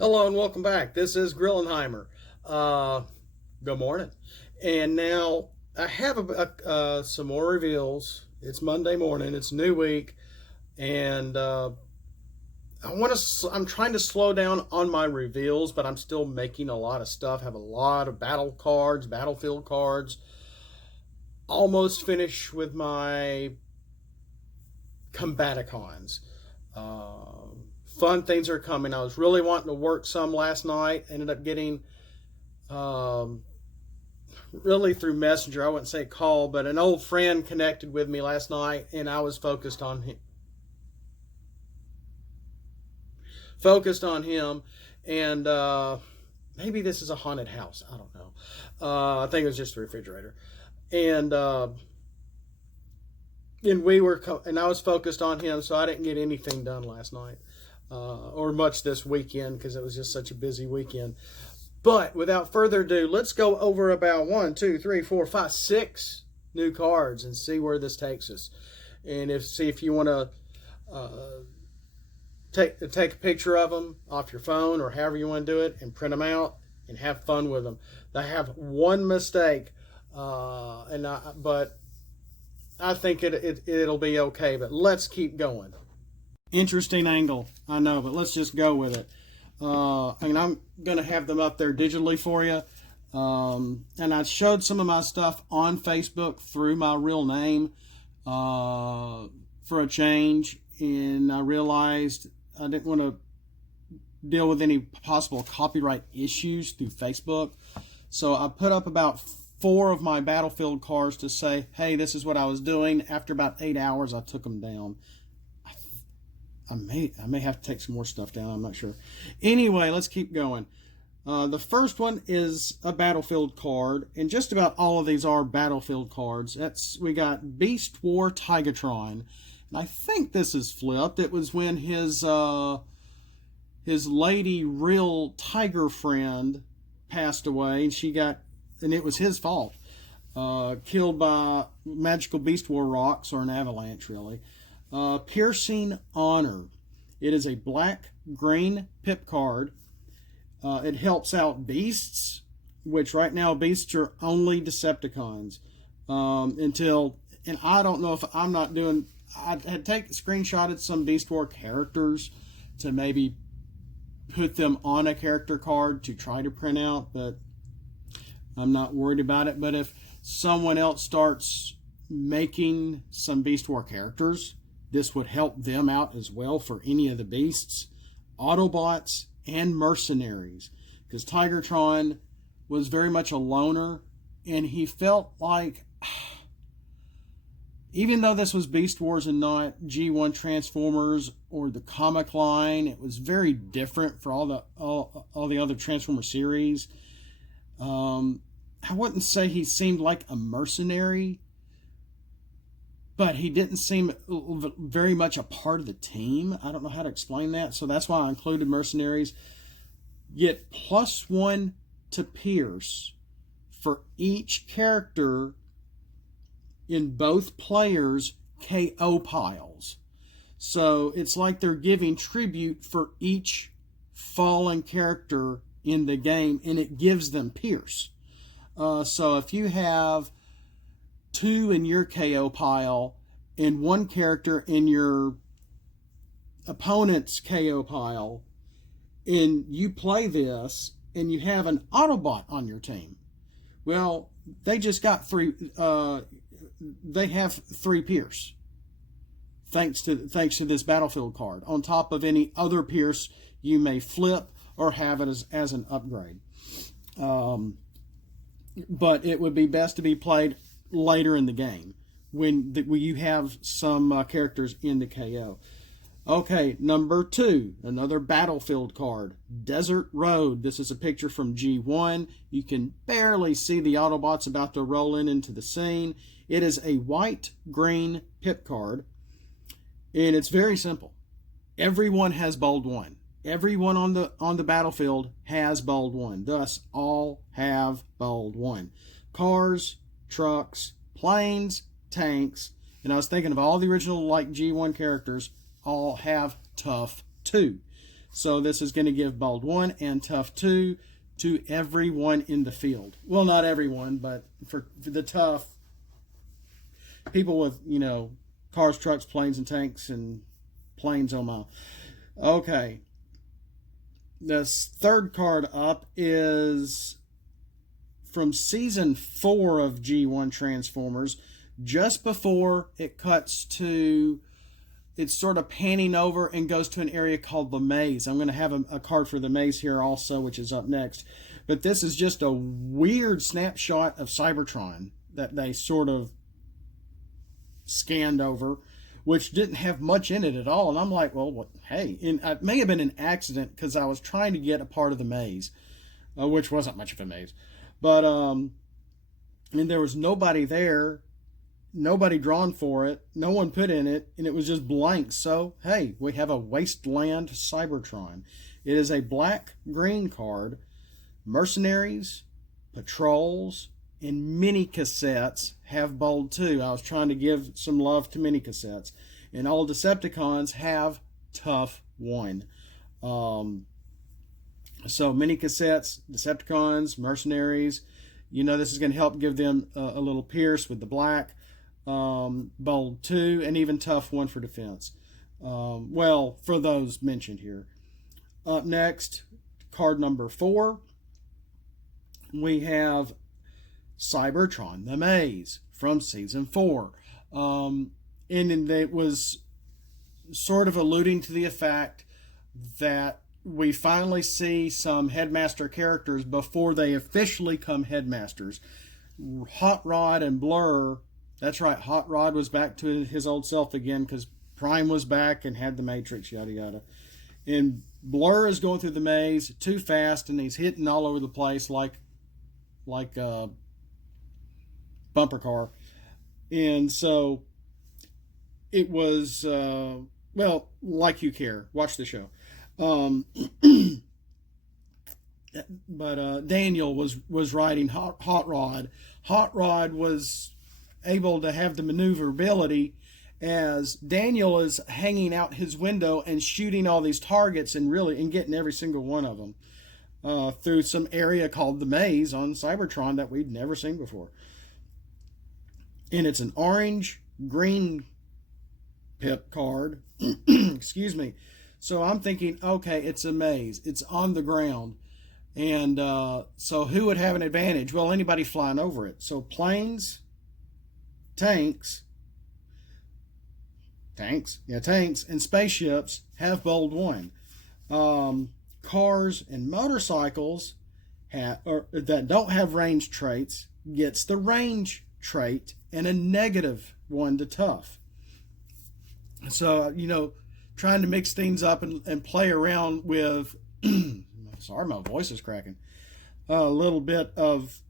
Hello and welcome back. This is Grillenheimer. Good morning. And now I have some more reveals. It's Monday morning. It's a new week, and I'm trying to slow down on my reveals, but I'm still making a lot of stuff. Have a lot of battle cards, battlefield cards. Almost finished with my Combaticons. Fun things are coming. I was really wanting to work some last night. Ended up getting really through Messenger. I wouldn't say call, but an old friend connected with me last night, and I was focused on him. And maybe this is a haunted house. I don't know. I think it was just a refrigerator, and I was focused on him, so I didn't get anything done last night. Or much this weekend because it was just such a busy weekend. But without further ado, let's go over about 6 new cards and see where this takes us. And see if you want to take a picture of them off your phone or however you want to do it and print them out and have fun with them. They have one mistake, but I think it'll be okay. But let's keep going. Interesting angle, I know, but let's just go with it. I'm going to have them up there digitally for you. And I showed some of my stuff on Facebook through my real name for a change. And I realized I didn't want to deal with any possible copyright issues through Facebook. So I put up about 4 of my battlefield cards to say, hey, this is what I was doing. After about 8 hours, I took them down. I may have to take some more stuff down. I'm not sure. Anyway, let's keep going. The first one is a battlefield card, and just about all of these are battlefield cards. We got Beast War Tigertron, and I think this is flipped. It was when his lady real tiger friend passed away, and it was his fault. Killed by magical Beast War rocks or an avalanche, really. Piercing Honor. It is a black-green pip card. It helps out beasts, which right now beasts are only Decepticons. And I don't know if I had screenshotted some Beast War characters to maybe put them on a character card to try to print out, but I'm not worried about it. But if someone else starts making some Beast War characters, this would help them out as well for any of the beasts, Autobots, and mercenaries. Because Tigatron was very much a loner, and he felt like, even though this was Beast Wars and not G1 Transformers or the comic line, it was very different for all the other Transformer series. I wouldn't say he seemed like a mercenary, but he didn't seem very much a part of the team. I don't know how to explain that, so that's why I included mercenaries. Get +1 to Pierce for each character in both players' KO piles. So it's like they're giving tribute for each fallen character in the game, and it gives them Pierce. So if you have 2 in your KO pile and 1 character in your opponent's KO pile, and you play this and you have an Autobot on your team, well, they just got 3. They have 3 Pierce thanks to this battlefield card, on top of any other Pierce you may flip or have it as an upgrade. But it would be best to be played later in the game when you have some characters in the KO. Okay, number 2, another battlefield card, Desert Road. This is a picture from G1. You can barely see the Autobots about to roll into the scene. It is a white-green pip card, and it's very simple. Everyone has bold 1. Everyone on the battlefield has bold 1. Thus, all have bold 1. Cars, trucks, planes, tanks, and I was thinking of all the original G1 characters, all have tough 2. So this is going to give bold 1 and tough 2 to everyone in the field. Well, not everyone, but for the tough people with, cars, trucks, planes, and tanks, and planes, oh my. Okay. This third card up is from Season 4 of G1 Transformers, just before it cuts to, it's sort of panning over and goes to an area called The Maze. I'm going to have a card for The Maze here also, which is up next. But this is just a weird snapshot of Cybertron that they sort of scanned over, which didn't have much in it at all. And I'm like, well, what? Hey, it may have been an accident because I was trying to get a part of the maze, which wasn't much of a maze. But, and there was nobody there, nobody drawn for it, no one put in it, and it was just blank. So, hey, we have a Wasteland Cybertron. It is a black-green card. Mercenaries, patrols, and mini cassettes have bold 2. I was trying to give some love to mini cassettes. And all Decepticons have tough 1. So mini cassettes, Decepticons, mercenaries, this is going to help give them a little pierce with the black. Bold 2, and even tough 1 for defense. Well, for those mentioned here. Up next, card number 4, we have Cybertron The Maze from Season 4. And it was sort of alluding to the fact that we finally see some headmaster characters before they officially come headmasters. Hot Rod and Blur, that's right, Hot Rod was back to his old self again because Prime was back and had the Matrix, yada yada. And Blur is going through the maze too fast, and he's hitting all over the place like a bumper car. And so it was, well, like you care. Watch the show. But Daniel was riding Hot Rod. Hot Rod was able to have the maneuverability as Daniel is hanging out his window and shooting all these targets and getting every single one of them through some area called the Maze on Cybertron that we'd never seen before. And it's an orange-green pip card. Excuse me. So I'm thinking, okay, it's a maze. It's on the ground. And so who would have an advantage? Well, anybody flying over it. So planes, tanks, and spaceships have bold 1. Cars and motorcycles that don't have range traits gets the range trait and a negative 1 to tough. So, trying to mix things up and play around with, sorry, my voice is cracking, a little bit of,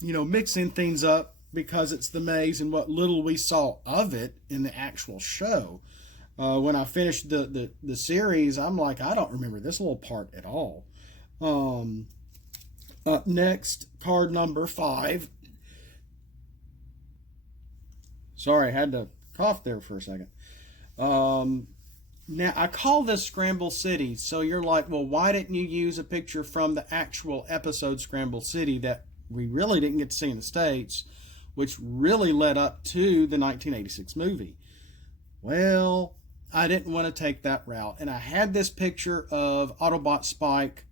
mixing things up because it's the maze and what little we saw of it in the actual show. When I finished the series, I'm like, I don't remember this little part at all. Up next, card number 5. Sorry, I had to cough there for a second. Now, I call this Scramble City, so you're like, well, why didn't you use a picture from the actual episode Scramble City that we really didn't get to see in the States, which really led up to the 1986 movie? Well, I didn't want to take that route, and I had this picture of Autobot Spike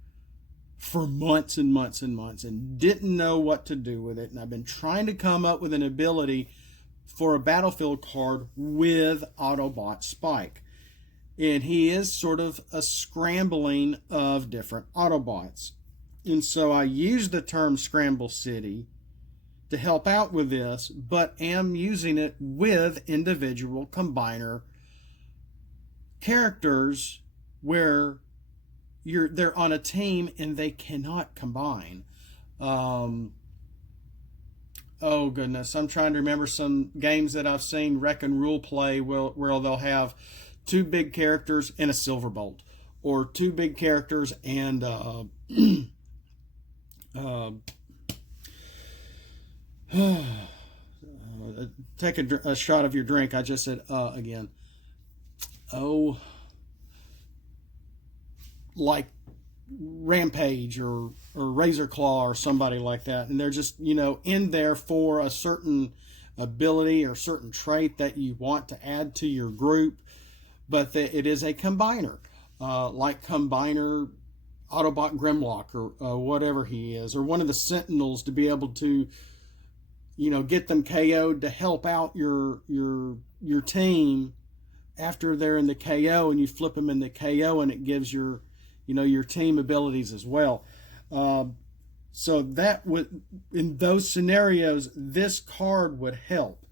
for months and months and months and didn't know what to do with it, and I've been trying to come up with an ability for a battlefield card with Autobot Spike. And he is sort of a scrambling of different Autobots. And so I use the term Scramble City to help out with this, but am using it with individual combiner characters where they're on a team and they cannot combine. Oh goodness, I'm trying to remember some games that I've seen Wreck and Rule play where they'll have 2 big characters and a Silverbolt, or 2 big characters and take a shot of your drink. I just said again. Oh, like Rampage or Razor Claw or somebody like that, and they're just, you know, in there for a certain ability or certain trait that you want to add to your group, but it is a combiner, like Combiner Autobot Grimlock or whatever he is, or one of the Sentinels, to be able to, you know, get them KO'd to help out your team after they're in the KO, and you flip them in the KO, and it gives your, you know, your team abilities as well. So that would, in those scenarios, this card would help.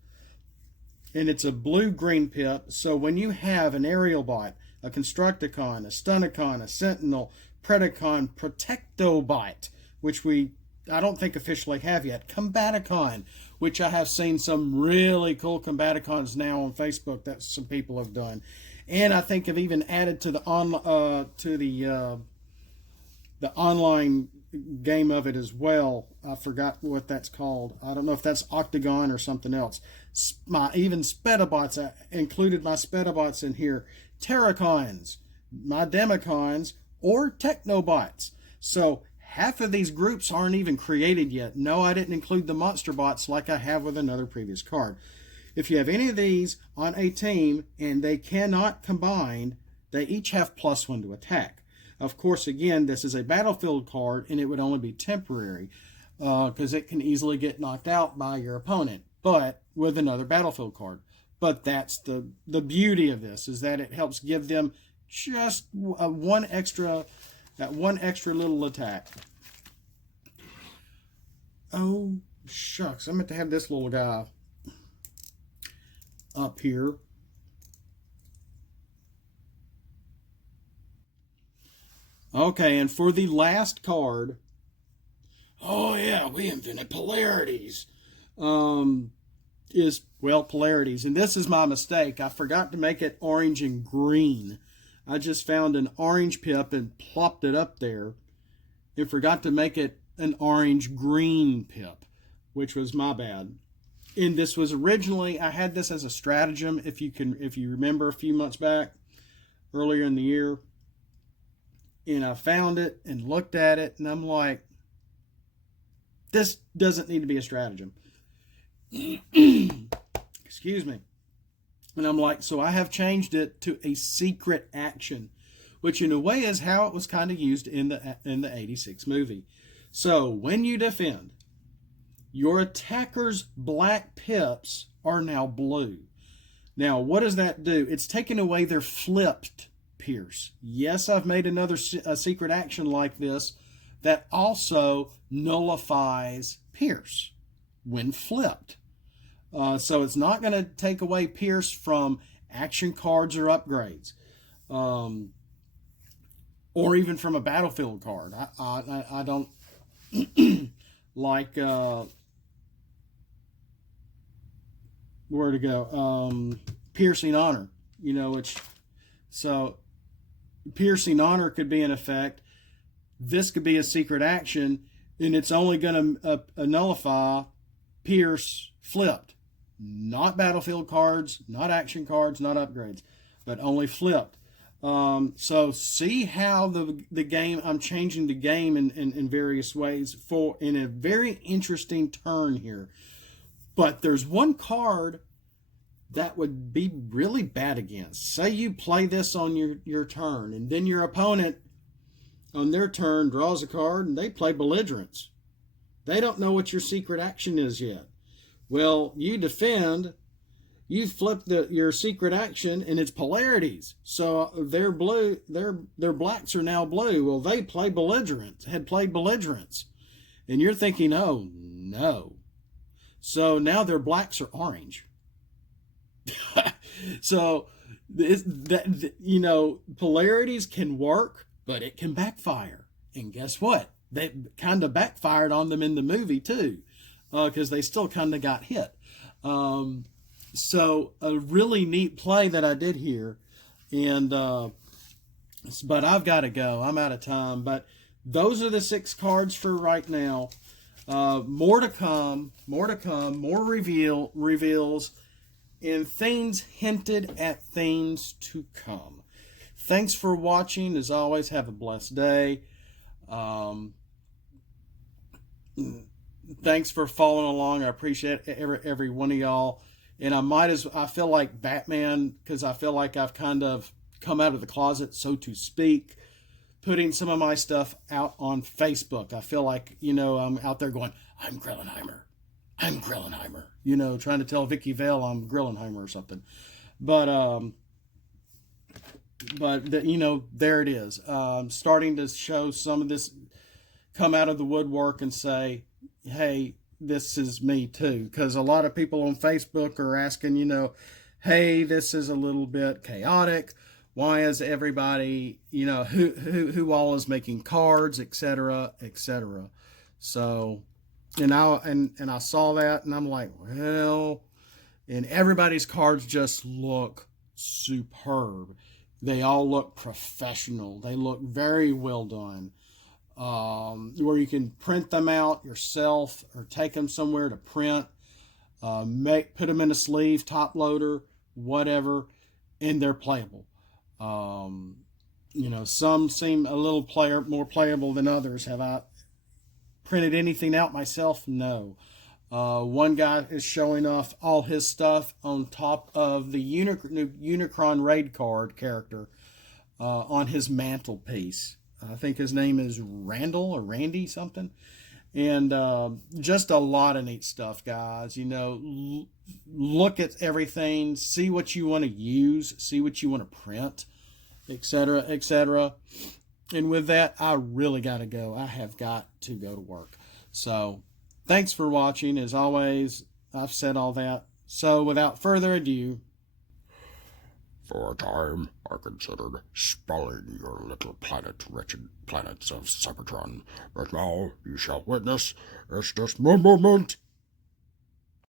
And it's a blue-green pip, so when you have an Aerial Bot, a Constructicon, a Stunicon, a Sentinel, Predacon, Protectobot, which I don't think officially have yet, Combaticon, which I have seen some really cool Combaticons now on Facebook that some people have done, and I think I've even added to the online game of it as well. I forgot what that's called. I don't know if that's Octagon or something else. Even Spedabots, I included my Spedabots in here. Terracons, my Demicons, or Technobots. So half of these groups aren't even created yet. No, I didn't include the Monster Bots like I have with another previous card. If you have any of these on a team and they cannot combine, they each have +1 to attack. Of course, again, this is a battlefield card, and it would only be temporary because it can easily get knocked out by your opponent, but with another battlefield card. But that's the beauty of this, is that it helps give them just one extra little attack. Oh, shucks. I meant to have this little guy up here. Okay, and for the last card, oh yeah, we invented polarities. Polarities. And this is my mistake. I forgot to make it orange and green. I just found an orange pip and plopped it up there and forgot to make it an orange-green pip, which was my bad. And this was originally, I had this as a stratagem, if you remember a few months back, earlier in the year. And I found it and looked at it, and I'm like, this doesn't need to be a stratagem. Excuse me. And I'm like, so I have changed it to a secret action, which in a way is how it was kind of used in the 86 movie. So when you defend, your attacker's black pips are now blue. Now, what does that do? It's taken away their flipped pierce. Yes, I've made a secret action like this that also nullifies pierce when flipped. So it's not going to take away pierce from action cards or upgrades, or even from a battlefield card. I don't like where to go. Piercing Honor, you know, so Piercing Honor could be in effect. This could be a secret action, and it's only going to nullify pierce flipped. Not battlefield cards, not action cards, not upgrades, but only flipped. So see how the game, I'm changing the game in various ways in a very interesting turn here. But there's one card that would be really bad against. Say you play this on your turn, and then your opponent on their turn draws a card and they play Belligerence. They don't know what your secret action is yet. Well, you defend, you flip your secret action, and it's Polarities. So their blacks are now blue. Well, they play Belligerence, had played Belligerence. And you're thinking, oh, no. So now their blacks are orange. So, Polarities can work, but it can backfire. And guess what? They kind of backfired on them in the movie, too. Because they still kind of got hit. So a really neat play that I did here, and but I've got to go. I'm out of time. But those are the 6 cards for right now. More to come. More reveals, and things hinted at things to come. Thanks for watching. As always, have a blessed day. Thanks for following along. I appreciate every one of y'all. And I feel like Batman, because I feel like I've kind of come out of the closet, so to speak, putting some of my stuff out on Facebook. I feel like, I'm out there going, I'm Grillenheimer. I'm Grillenheimer. Trying to tell Vicky Vale I'm Grillenheimer or something. But there it is. Starting to show some of this, come out of the woodwork and say, hey, this is me too. Because a lot of people on Facebook are asking, hey, this is a little bit chaotic. Why is everybody, who all is making cards, etc., etc. So, and I saw that, and I'm like, well, and everybody's cards just look superb. They all look professional. They look very well done. Where you can print them out yourself or take them somewhere to print, put them in a sleeve, top loader, whatever, and they're playable. Some seem a little more playable than others. Have I printed anything out myself? No. One guy is showing off all his stuff on top of the Unicron raid card character on his mantelpiece. I think his name is Randall or Randy something. And just a lot of neat stuff, guys. Look at everything, see what you want to use, see what you want to print, etc., etc. And with that, I really got to go. I have got to go to work. So, thanks for watching. As always, I've said all that. So, without further ado, for a time, I considered spelling your little planet, wretched planets of Cybertron. But now you shall witness, it's just one moment,